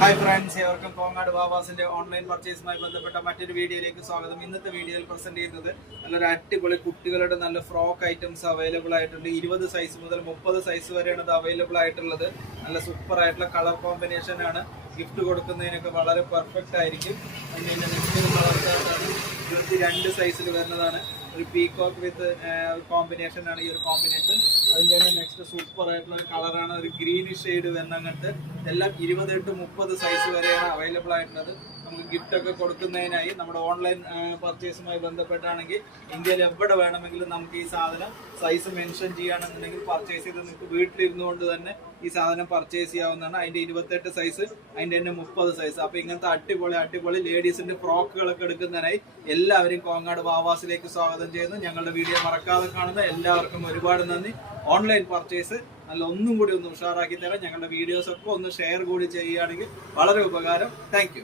Hi friends, ഏവർക്കും Kongad വാവാസിന്റെ online പർച്ചേസുമായി ബന്ധപ്പെട്ട മറ്റൊരു വീഡിയോയിലേക്ക് സ്വാഗതം. ഇന്നത്തെ വീഡിയോയിൽ പ്രസന്റ് ചെയ്യുന്നത് നല്ലൊരു അടിപൊളി കുട്ടികളുടെ നല്ല ഫ്രോക്ക് ഐറ്റംസ് അവൈലബിൾ ആയിട്ടുണ്ട്. 20 സൈസ് മുതൽ 30 സൈസ് വരെയാണ് ഇത് അവൈലബിൾ ആയിട്ടുള്ളത്. നല്ല സൂപ്പർ ആയിട്ടുള്ള കളർ കോമ്പിനേഷൻ ആണ്. ഗിഫ്റ്റ് കൊടുക്കുന്നതിനൊക്കെ വളരെ പെർഫെക്റ്റ് ആയിരിക്കും. അതിൻ്റെ നെക്സ്റ്റ് കളർ 22 സൈസിൽ വരുന്നതാണ്. ഒരു പീകോക്ക് വിത്ത് കോമ്പിനേഷൻ ആണ് ഈ ഒരു കോമ്പിനേഷൻ. അതിൻ്റെ തന്നെ നെക്സ്റ്റ് സൂപ്പർ ആയിട്ടുള്ള ഒരു കളറാണ്, ഒരു ഗ്രീൻ ഷെയ്ഡ് വരുന്ന അങ്ങനത്തെ. എല്ലാം 20 to 30 സൈസ് വരെയാണ് അവൈലബിൾ ആയിട്ടുള്ളത്. നമുക്ക് ഗിഫ്റ്റ് ഒക്കെ കൊടുക്കുന്നതിനായി നമ്മുടെ ഓൺലൈൻ പർച്ചേസുമായി ബന്ധപ്പെട്ടാണെങ്കിൽ ഇന്ത്യയിൽ എവിടെ വേണമെങ്കിലും നമുക്ക് ഈ സാധനം സൈസ് മെൻഷൻ ചെയ്യുകയാണെന്നുണ്ടെങ്കിൽ പർച്ചേസ് ചെയ്ത് നിങ്ങൾക്ക് വീട്ടിലിരുന്നു കൊണ്ട് തന്നെ ഈ സാധനം പർച്ചേസ് ചെയ്യാവുന്നതാണ്. അതിന്റെ 28 സൈസ്, അതിന്റെ തന്നെ 30 സൈസ്. അപ്പൊ ഇങ്ങനത്തെ അടിപൊളി ലേഡീസിന്റെ ഫ്രോക്കുകളൊക്കെ എടുക്കുന്നതിനായി എല്ലാവരും കോങ്ങാട് വാവാസിലേക്ക് സ്വാഗതം ചെയ്യുന്നു. ഞങ്ങളുടെ വീഡിയോ മറക്കാതെ കാണുന്ന എല്ലാവർക്കും ഒരുപാട് നന്ദി. ഓൺലൈൻ പർച്ചേസ് നല്ല ഒന്നും കൂടി ഒന്ന് ഉഷാറാക്കി തരാം. ഞങ്ങളുടെ വീഡിയോസ് ഒക്കെ ഒന്ന് ഷെയർ കൂടി ചെയ്യുകയാണെങ്കിൽ വളരെ ഉപകാരം. താങ്ക്